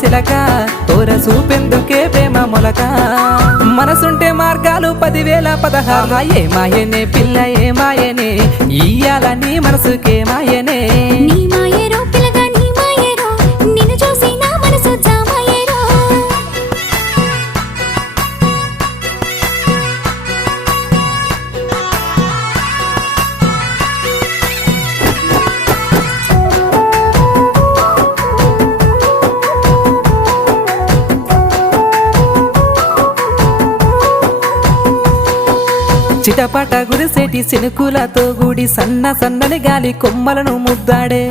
సిలక తోర చూపెందుకే ప్రేమ మొలక మనసుంటే మార్గాలు 10,000 16 ఏ మాయనే పిల్ల ఏ మాయనే ఇయ్యాల నీ మనసుకే మాయనే నీ మాయేరో పిల్లగా నీ మాయేరో నిన్ను చూసి నా మనసు జామాయేరో చిటపట గురిసేటి సినుకులతో గుడి సన్నని గాలి కొమ్మలను ముద్దాడే